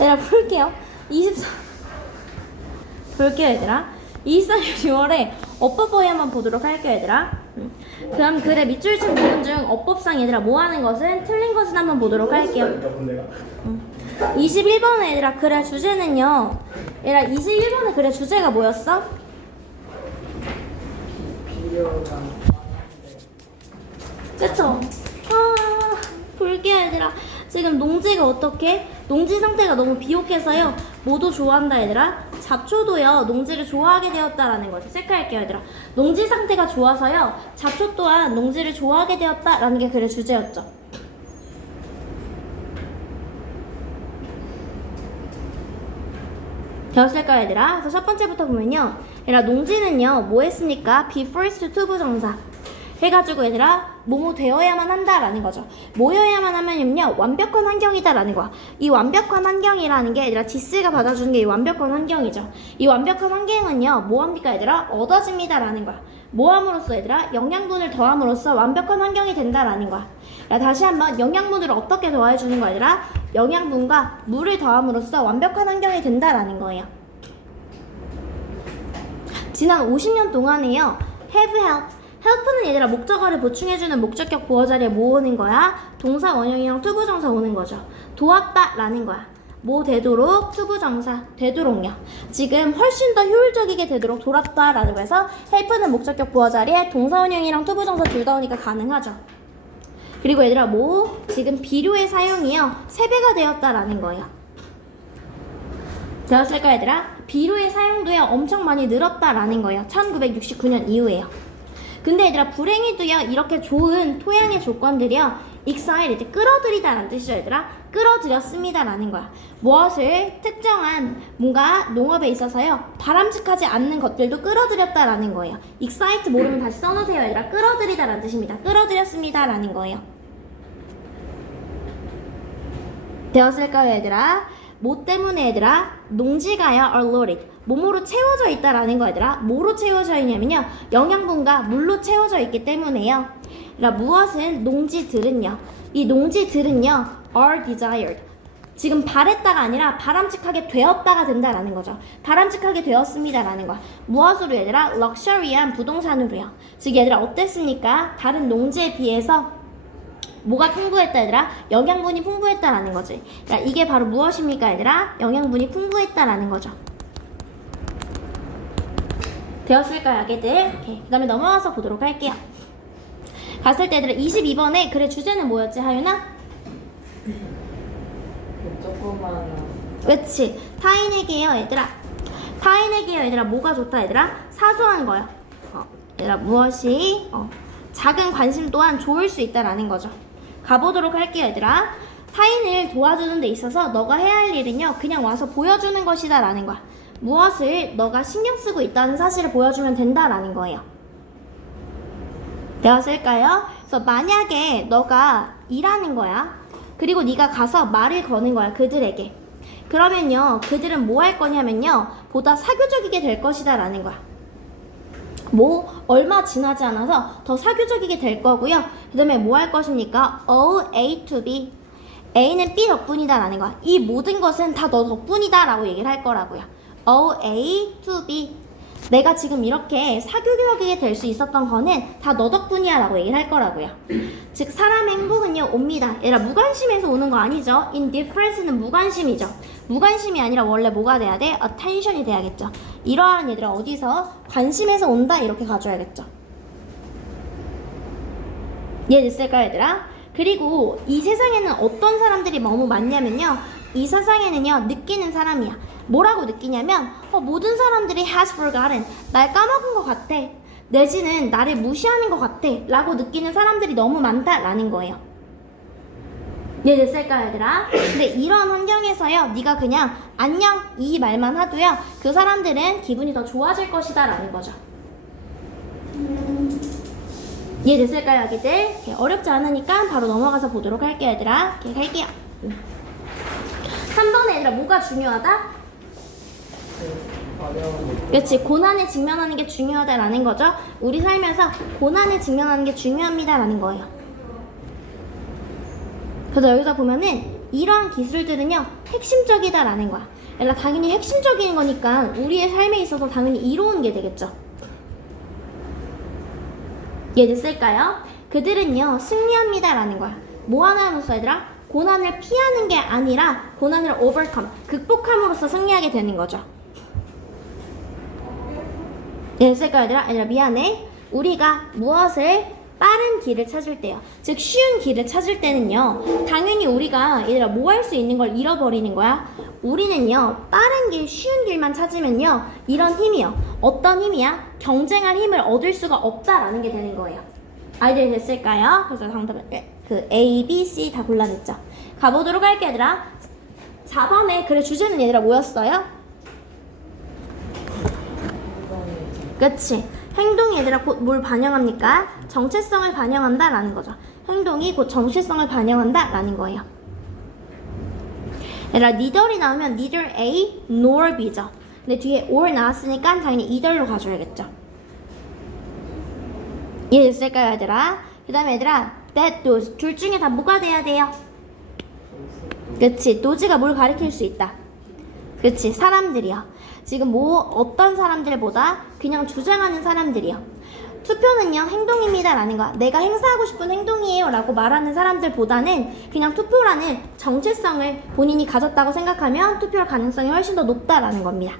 얘들아 볼게요. 24 볼게요 얘들아. 24년 6월에 어법보이 한번 보도록 할게요 얘들아. 음. 그럼 글의 밑줄 친 부분 중 어법상 얘들아 뭐 하는 것은 틀린 것은 한번 보도록 할게요. 내가 21번에 얘들아 글의 주제는요. 얘들아 21번에 글의 주제가 뭐였어? 그쵸? 아, 볼게요, 얘들아. 지금 농지가 어떻게? 농지 상태가 너무 비옥해서요. 모두 좋아한다, 얘들아. 잡초도요, 농지를 좋아하게 되었다라는 거죠. 체크할게요, 얘들아. 농지 상태가 좋아서요. 잡초 또한 농지를 좋아하게 되었다라는 게 글의 주제였죠. 되었을까요, 얘들아? 그래서 첫 번째부터 보면요. 얘들아, 농지는요, 뭐 했습니까? be first to 부정사. 해가지고 얘들아, 뭐뭐 되어야만 한다라는 거죠. 뭐여야만 하면요, 완벽한 환경이다라는 거야. 이 완벽한 환경이라는 게 얘들아, 디스가 받아주는 게 이 완벽한 환경이죠. 이 완벽한 환경은요, 뭐합니까, 얘들아? 얻어집니다라는 거야. 뭐함으로써 얘들아, 영양분을 더함으로써 완벽한 환경이 된다라는 거야. 야, 다시 한번 영양분을 어떻게 더해주는 거야, 얘들아? 영양분과 물을 더함으로써 완벽한 환경이 된다라는 거예요. 지난 50년 동안에요. have helped. Help는 얘들아 목적어를 보충해주는 목적격 보어 자리에 모으는 거야. 동사 원형이랑 투부정사 오는 거죠. 도왔다라는 거야. 뭐 되도록 투부정사 되도록요. 지금 훨씬 더 효율적이게 되도록 돌았다라는 거에서 help는 목적격 보어 자리에 동사 원형이랑 투부정사 둘 다 오니까 가능하죠. 그리고 얘들아 뭐 지금 비료의 사용이요 세 배가 되었다라는 거예요. 되었을까 얘들아? 비료의 사용도요 엄청 많이 늘었다라는 거예요. 1969년 이후에요. 근데 얘들아 불행히도요 이렇게 좋은 토양의 조건들이요 excited 끌어들이다라는 뜻이죠 얘들아. 끌어들였습니다라는 거야. 무엇을? 특정한 뭔가 농업에 있어서요 바람직하지 않는 것들도 끌어들였다라는 거예요. excite 모르면 다시 써놓으세요 얘들아. 끌어들이다라는 뜻입니다. 끌어들였습니다라는 거예요. 되었을까요 얘들아? 뭐 때문에 얘들아? 농지가요 are 몸으로 채워져 있다라는 거 얘들아. 뭐로 채워져 있냐면요. 영양분과 물로 채워져 있기 때문에요. 그러니까 무엇은 농지들은요. 이 농지들은요. are desired. 지금 바랬다가 아니라 바람직하게 되었다가 된다라는 거죠. 바람직하게 되었습니다라는 거야. 무엇으로 얘들아? 럭셔리한 부동산으로요. 즉 얘들아 어땠습니까? 다른 농지에 비해서 뭐가 풍부했다 얘들아? 영양분이 풍부했다라는 거지. 자, 이게 바로 무엇입니까 얘들아? 영양분이 풍부했다라는 거죠. 되었을까요, 아기들? 오케이. 그 다음에 넘어가서 보도록 할게요. 갔을 때 얘들아 22번에 글의 주제는 뭐였지, 하윤아? 조금만 그치. 타인에게요, 얘들아. 타인에게요, 얘들아. 뭐가 좋다, 얘들아? 사소한 거요. 어, 얘들아, 무엇이, 어, 작은 관심 또한 좋을 수 있다라는 거죠. 가보도록 할게요, 얘들아. 타인을 도와주는 데 있어서 너가 해야 할 일은요, 그냥 와서 보여주는 것이다 라는 거야. 무엇을 너가 신경 쓰고 있다는 사실을 보여주면 된다라는 거예요. 되었을까요? 그래서 만약에 너가 일하는 거야. 그리고 네가 가서 말을 거는 거야, 그들에게. 그러면요, 그들은 뭐 할 거냐면요, 보다 사교적이게 될 것이다 라는 거야. 뭐 얼마 지나지 않아서 더 사교적이게 될 거고요. 그다음에 뭐 할 것입니까? O A to B. A는 B 덕분이다라는 거야. 이 모든 것은 다 너 덕분이다라고 얘기를 할 거라고요. O A to B. 내가 지금 이렇게 사교적이게 될수 있었던 거는 다 너 덕분이야 라고 얘기를 할 거라고요. 즉 사람의 행복은요 옵니다. 얘라 무관심에서 오는 거 아니죠. indifference는 무관심이죠. 무관심이 아니라 원래 뭐가 돼야 돼? attention이 돼야겠죠. 이러한 얘들아 어디서 관심에서 온다 이렇게 가져야겠죠. 이해 됐을까요 얘들아? 그리고 이 세상에는 어떤 사람들이 너무 많냐면요. 이 세상에는요 느끼는 사람이야. 뭐라고 느끼냐면 어, 모든 사람들이 has forgotten 날 까먹은 것 같아. 내지는 나를 무시하는 것 같아. 라고 느끼는 사람들이 너무 많다라는 거예요. 이해됐을까요 얘들아? 근데 이런 환경에서요 네가 그냥 안녕 이 말만 하도요 그 사람들은 기분이 더 좋아질 것이다 라는 거죠 이해됐을까요 아기들? 이렇게 어렵지 않으니까 바로 넘어가서 보도록 할게요 얘들아 이렇게 갈게요 3번에 얘들아 뭐가 중요하다? 그렇지 고난에 직면하는 게 중요하다라는 거죠 우리 살면서 고난에 직면하는 게 중요합니다라는 거예요 그래서 여기서 보면은 이러한 기술들은요 핵심적이다라는 거야. 얘들아 당연히 핵심적인 거니까 우리의 삶에 있어서 당연히 이로운 게 되겠죠. 이해됐을까요? 그들은요 승리합니다라는 거야. 뭐 하나로서 얘들아? 고난을 피하는 게 아니라 고난을 overcome 극복함으로써 승리하게 되는 거죠. 이해됐을까요 얘들아? 얘들아 미안해. 우리가 무엇을 빠른 길을 찾을 때요. 즉 쉬운 길을 찾을 때는요. 당연히 우리가 얘들아 뭐 할 수 있는 걸 잃어버리는 거야. 우리는요. 빠른 길, 쉬운 길만 찾으면요. 이런 힘이요. 어떤 힘이야? 경쟁할 힘을 얻을 수가 없다라는 게 되는 거예요. 아이들 됐을까요? 그래서 정답은 예, 그 A, B, C 다 골라냈죠. 가보도록 할게 얘들아. 4번에 그래 주제는 얘들아 뭐였어요? 그치. 행동이 얘들아 곧 뭘 반영합니까? 정체성을 반영한다라는 거죠. 행동이 곧 정체성을 반영한다라는 거예요. 얘들아 neither이 나오면 neither A nor B죠. 근데 뒤에 or 나왔으니까 당연히 either로 가줘야겠죠. 이해됐을까요 얘들아? 그 다음에 얘들아 that, those 둘 중에 다 뭐가 돼야 돼요? 그치 도지가 뭘 가리킬 수 있다 그치 사람들이요 지금 뭐 어떤 사람들보다 그냥 주장하는 사람들이요. 투표는요 행동입니다 라는 거야 내가 행사하고 싶은 행동이에요 라고 말하는 사람들보다는 그냥 투표라는 정체성을 본인이 가졌다고 생각하면 투표할 가능성이 훨씬 더 높다라는 겁니다.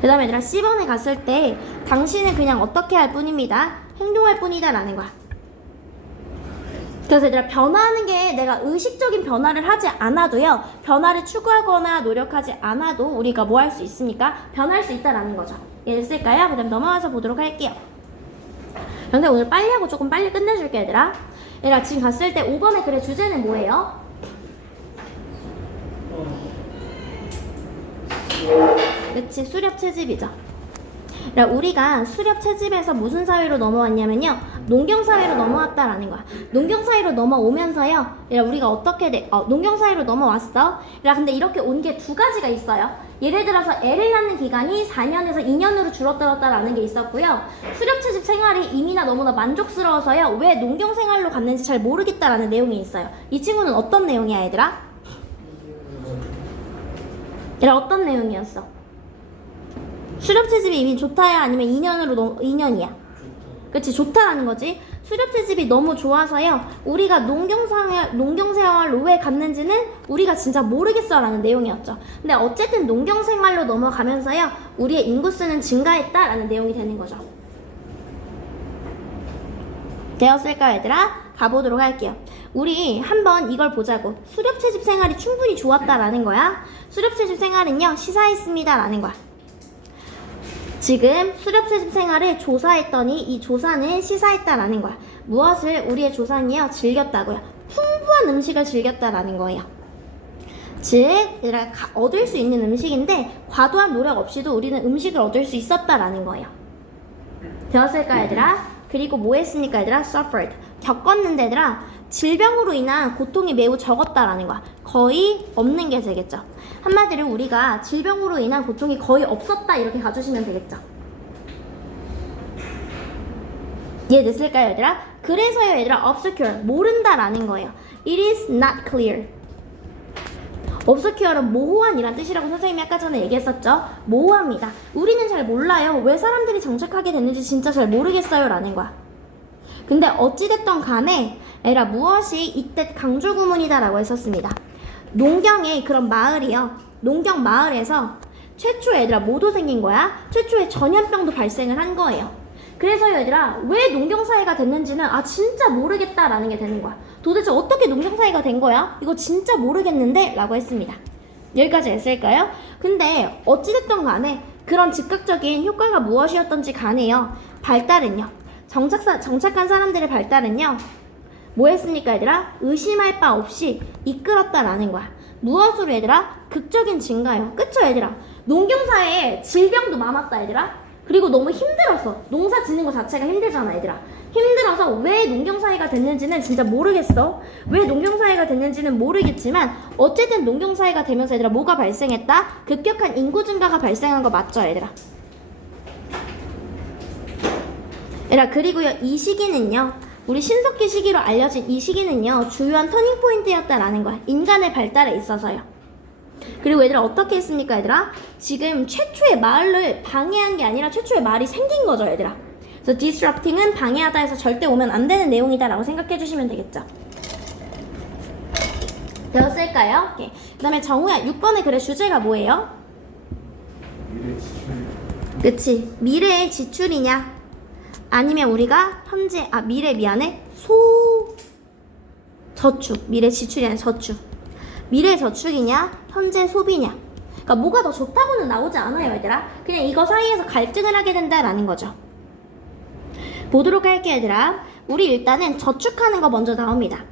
그 다음에 얘들아 C번에 갔을 때 당신은 그냥 어떻게 할 뿐입니다. 행동할 뿐이다 라는 거야 그래서 얘들아 변화하는 게 내가 의식적인 변화를 하지 않아도요 변화를 추구하거나 노력하지 않아도 우리가 뭐 할 수 있으니까? 변할 수 있다라는 거죠. 이해됐을까요? 그 다음 넘어가서 보도록 할게요. 근데 오늘 빨리 하고 조금 빨리 끝내줄게 얘들아. 얘들아 지금 갔을 때 5번의 글의 주제는 뭐예요? 그치 수렵 채집이죠 그러니까 우리가 수렵 채집에서 무슨 사회로 넘어왔냐면요. 농경 사회로 넘어왔다라는 거야. 농경 사회로 넘어오면서요. 그러니까 우리가 어떻게 돼? 어, 농경 사회로 넘어왔어? 그러니까 근데 이렇게 온 게 두 가지가 있어요. 예를 들어서 애를 낳는 기간이 4년에서 2년으로 줄어들었다라는 게 있었고요. 수렵 채집 생활이 이미나 너무나 만족스러워서요. 왜 농경 생활로 갔는지 잘 모르겠다라는 내용이 있어요. 이 친구는 어떤 내용이야 얘들아? 얘들아 어떤 내용이었어 수렵 채집이 이미 좋다야 아니면 2년으로 넘 2년이야. 그치 좋다라는 거지. 수렵 채집이 너무 좋아서요. 우리가 농경생활 농경생활로 왜 갔는지는 우리가 진짜 모르겠어라는 내용이었죠. 근데 어쨌든 농경생활로 넘어가면서요. 우리의 인구수는 증가했다라는 내용이 되는 거죠. 되었을까요, 얘들아? 가보도록 할게요. 우리 한번 이걸 보자고. 수렵 채집 생활이 충분히 좋았다라는 거야. 수렵 채집 생활은요, 시사했습니다라는 거야. 지금 수렵 채집 생활을 조사했더니 이 조사는 시사했다라는 거야. 무엇을 우리의 조사는요 즐겼다고요. 풍부한 음식을 즐겼다라는 거예요. 즉, 얻을 수 있는 음식인데 과도한 노력 없이도 우리는 음식을 얻을 수 있었다라는 거예요. 되었을까 얘들아? 그리고 뭐 했습니까 얘들아? suffered 겪었는데 얘들아 질병으로 인한 고통이 매우 적었다라는 거야 거의 없는 게 되겠죠 한마디로 우리가 질병으로 인한 고통이 거의 없었다 이렇게 가주시면 되겠죠 이해됐을까요 얘들아? 그래서요 얘들아 obscure 모른다라는 거예요 it is not clear obscure은 모호한이란 뜻이라고 선생님이 아까 전에 얘기했었죠. 모호합니다. 우리는 잘 몰라요. 왜 사람들이 정착하게 됐는지 진짜 잘 모르겠어요. 라는 거야. 근데 어찌됐던 간에 에라 무엇이 이때 강조 구문이다라고 했었습니다. 농경의 그런 마을이요. 농경 마을에서 최초 얘들아 뭐도 생긴 거야? 최초의 전염병도 발생을 한 거예요. 그래서 얘들아 왜 농경사회가 됐는지는 아 진짜 모르겠다라는 게 되는 거야. 도대체 어떻게 농경사회가 된 거야? 이거 진짜 모르겠는데 라고 했습니다. 여기까지 했을까요? 근데 어찌됐든 간에 그런 즉각적인 효과가 무엇이었던지 간에요. 발달은요. 정착사, 정착한 사람들의 발달은요. 뭐 했습니까 얘들아? 의심할 바 없이 이끌었다라는 거야. 무엇으로 얘들아? 극적인 증가요. 그쵸 얘들아? 농경사회에 질병도 많았다 얘들아? 그리고 너무 힘들었어. 농사 짓는 거 자체가 힘들잖아 얘들아. 힘들어서 왜 농경사회가 됐는지는 진짜 모르겠어. 왜 농경사회가 됐는지는 모르겠지만 어쨌든 농경사회가 되면서 얘들아 뭐가 발생했다? 급격한 인구 증가가 발생한 거 맞죠 얘들아? 얘들아 그리고요 이 시기는요 우리 신석기 시기로 알려진 이 시기는요 주요한 터닝 포인트였다라는 거야. 인간의 발달에 있어서요. 그리고 얘들아 어떻게 했습니까 얘들아? 지금 최초의 마을을 방해한 게 아니라 최초의 마을이 생긴 거죠 얘들아. 그래서 disrupting은 방해하다 해서 절대 오면 안 되는 내용이다라고 생각해 주시면 되겠죠. 되었을까요? 오케이. 그 다음에 정우야 6번의 글의 주제가 뭐예요? 미래 지출. 그치. 미래의 지출이냐 아니면 우리가 현재 아 미래 미안해? 소 저축. 미래 지출이 아니라 저축. 미래 저축이냐? 현재 소비냐? 그러니까 뭐가 더 좋다고는 나오지 않아요 얘들아. 그냥 이거 사이에서 갈등을 하게 된다라는 거죠. 보도록 할게요 얘들아. 우리 일단은 저축하는 거 먼저 나옵니다.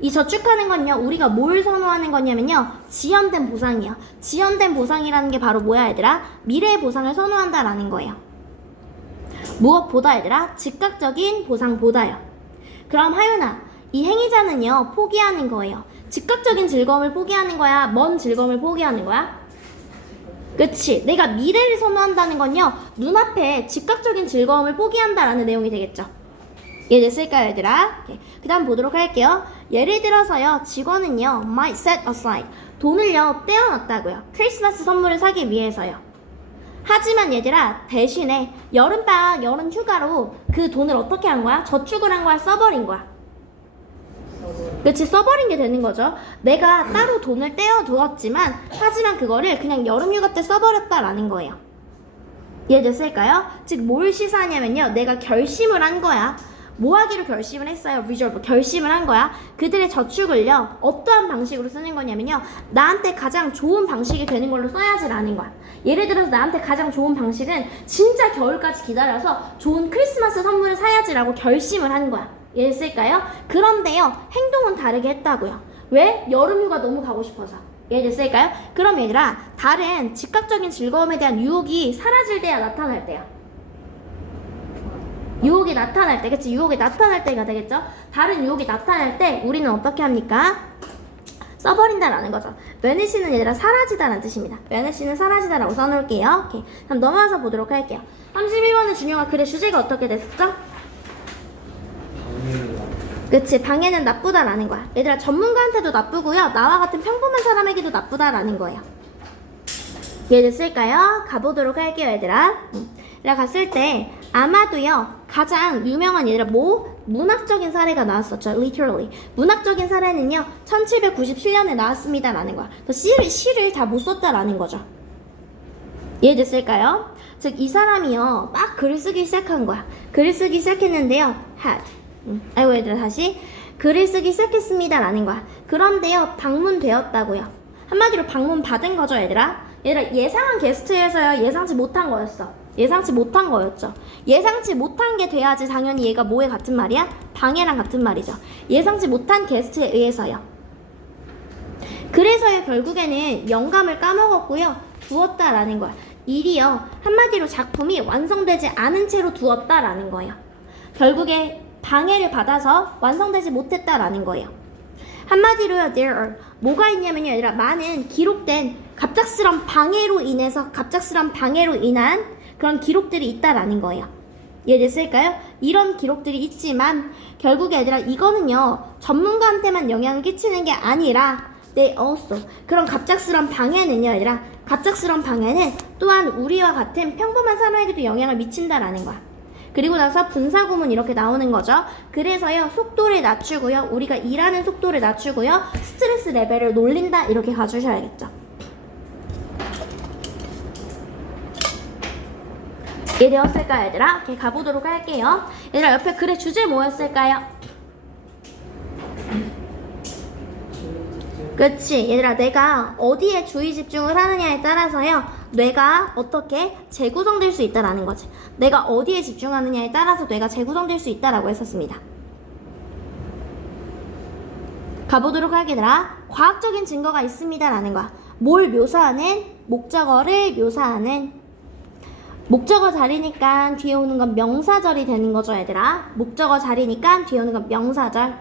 이 저축하는 건요 우리가 뭘 선호하는 거냐면요 지연된 보상이요. 지연된 보상이라는 게 바로 뭐야 얘들아? 미래의 보상을 선호한다라는 거예요 무엇보다 얘들아 즉각적인 보상보다요. 그럼 하윤아 이 행위자는요 포기하는 거예요. 즉각적인 즐거움을 포기하는 거야? 먼 즐거움을 포기하는 거야? 그치. 내가 미래를 선호한다는 건요 눈앞에 즉각적인 즐거움을 포기한다라는 내용이 되겠죠. 이해됐을까요 얘들아? 그 다음 보도록 할게요. 예를 들어서요 직원은요 might set aside. 돈을요 떼어놨다고요. 크리스마스 선물을 사기 위해서요 하지만 얘들아 대신에 여름방학 여름 휴가로 그 돈을 어떻게 한 거야? 저축을 한 거야? 써버린 거야? 그치 써버린 게 되는 거죠. 내가 따로 돈을 떼어두었지만 하지만 그거를 그냥 여름 휴가 때 써버렸다라는 거예요. 이해됐을까요? 즉 뭘 시사하냐면요. 내가 결심을 한 거야. 뭐 하기로 결심을 했어요? reserve 결심을 한 거야. 그들의 저축을요. 어떠한 방식으로 쓰는 거냐면요. 나한테 가장 좋은 방식이 되는 걸로 써야지라는 거야 예를 들어서 나한테 가장 좋은 방식은 진짜 겨울까지 기다려서 좋은 크리스마스 선물을 사야지라고 결심을 한 거야 이해됐을까요? 그런데요 행동은 다르게 했다고요 왜? 여름휴가 너무 가고 싶어서 이해됐을까요? 그럼 얘들아 다른 즉각적인 즐거움에 대한 유혹이 사라질 때야 나타날 때야 유혹이 나타날 때, 그치? 유혹이 나타날 때가 되겠죠? 다른 유혹이 나타날 때 우리는 어떻게 합니까? 써버린다라는 거죠. 메네시는 얘들아 사라지다라는 뜻입니다. 메네시는 사라지다라고 써놓을게요. 오케이. 그럼 넘어가서 보도록 할게요. 31번의 준영아 글의 주제가 어떻게? 방해를 그치 방해는 나쁘다라는 거야 얘들아 전문가한테도 나쁘고요 나와 같은 평범한 사람에게도 나쁘다라는 거예요 이해됐을까요? 가보도록 할게요 얘들아 음. 얘들아 갔을 때 아마도요 가장 유명한 얘들아 뭐 문학적인 사례가 나왔었죠 literally. 문학적인 사례는요 1797년에 나왔습니다라는 거야. 그 시를, 시를 다 못 썼다라는 거죠. 이해됐을까요? 즉 이 사람이요 막 글을 쓰기 시작한 거야. 글을 쓰기 시작했는데요 had. 음, 아이고 얘들아 다시. 글을 쓰기 시작했습니다라는 거야. 그런데요 방문되었다고요. 한마디로 방문 받은 거죠 얘들아. 얘들아 예상한 게스트에서요 예상치 못한 거였어 예상치 못한 거였죠. 예상치 못한 게 돼야지 당연히 얘가 뭐에 같은 말이야? 방해랑 같은 말이죠. 예상치 못한 게스트에 의해서요. 그래서요 결국에는 영감을 까먹었고요. 두었다라는 거야. 일이요 한마디로 작품이 완성되지 않은 채로 두었다라는 거예요. 결국에 방해를 받아서 완성되지 못했다라는 거예요. 한마디로요 there are 뭐가 있냐면요 얘들아 많은 기록된 갑작스런 방해로 인해서 갑작스런 방해로 인한 그런 기록들이 있다라는 거예요. 이해됐을까요? 이런 기록들이 있지만 결국에 얘들아 이거는요 전문가한테만 영향을 끼치는 게 아니라 they also 그런 갑작스런 방해는요 얘들아 갑작스런 방해는 또한 우리와 같은 평범한 사람에게도 영향을 미친다라는 거야. 그리고 나서 분사구문 이렇게 나오는 거죠. 그래서요 속도를 낮추고요 우리가 일하는 속도를 낮추고요 스트레스 레벨을 놀린다 이렇게 가주셔야겠죠 이해되었을까요 얘들아? 이렇게 가보도록 할게요. 얘들아 옆에 글의 주제 뭐였을까요? 그치. 얘들아 내가 어디에 주의 집중을 하느냐에 따라서요. 뇌가 어떻게 재구성될 수 있다라는 거지. 내가 어디에 집중하느냐에 따라서 뇌가 재구성될 수 있다라고 했었습니다. 가보도록 하겠더라 과학적인 증거가 있습니다라는 거야. 뭘 묘사하는? 목적어를 묘사하는 목적어 자리니까 뒤에 오는 건 명사절이 되는 거죠 얘들아 목적어 자리니까 뒤에 오는 건 명사절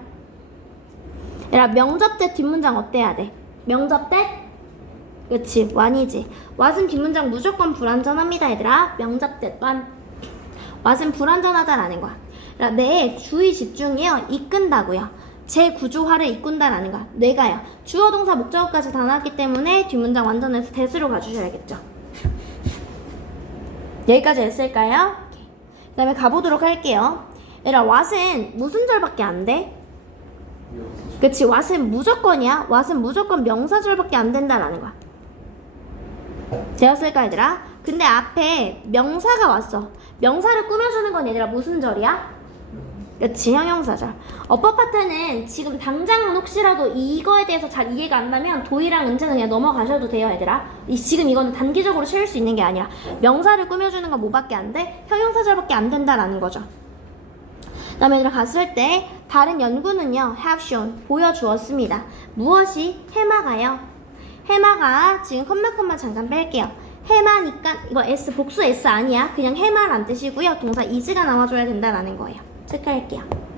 얘들아 명접 때 뒷문장 어때야 돼? 명접 때? 그치 완이지 왓은 뒷문장 무조건 불완전합니다 얘들아 명접 때 완. 왓은 불완전하다라는 거야 내 주의 집중이요 이끈다고요. 제 구조화를 이끈다라는 거야. 뇌가요. 주어 동사 목적어까지 다 나왔기 때문에 뒷문장 완전해서 대수로 가주셔야겠죠. 여기까지 했을까요? 그 다음에 가보도록 할게요. 얘들아 what은 무슨 절밖에 안 돼? 그치 what은 무조건이야. what은 무조건 명사절밖에 안 된다라는 거야. 되었을까 얘들아? 근데 앞에 명사가 왔어. 명사를 꾸며주는 건 얘들아 무슨 절이야? 그치 형용사절. 어법 파트는 지금 당장은 혹시라도 이거에 대해서 잘 이해가 안 나면 도희랑 은재는 그냥 넘어가셔도 돼요 얘들아. 이, 지금 이거는 단기적으로 채울 수 있는 게 아니라 명사를 꾸며주는 건 뭐밖에 안 돼? 형용사절밖에 안 된다라는 거죠. 그 다음에 얘들아 갔을 때 다른 연구는요 have shown 보여주었습니다. 무엇이 해마가요? 해마가 지금 컴마 컴마 잠깐 뺄게요. 해마니까 이거 S 복수 S 아니야. 그냥 해마란 뜻이고요. 동사 is가 나와줘야 된다라는 거예요. 체크할게요.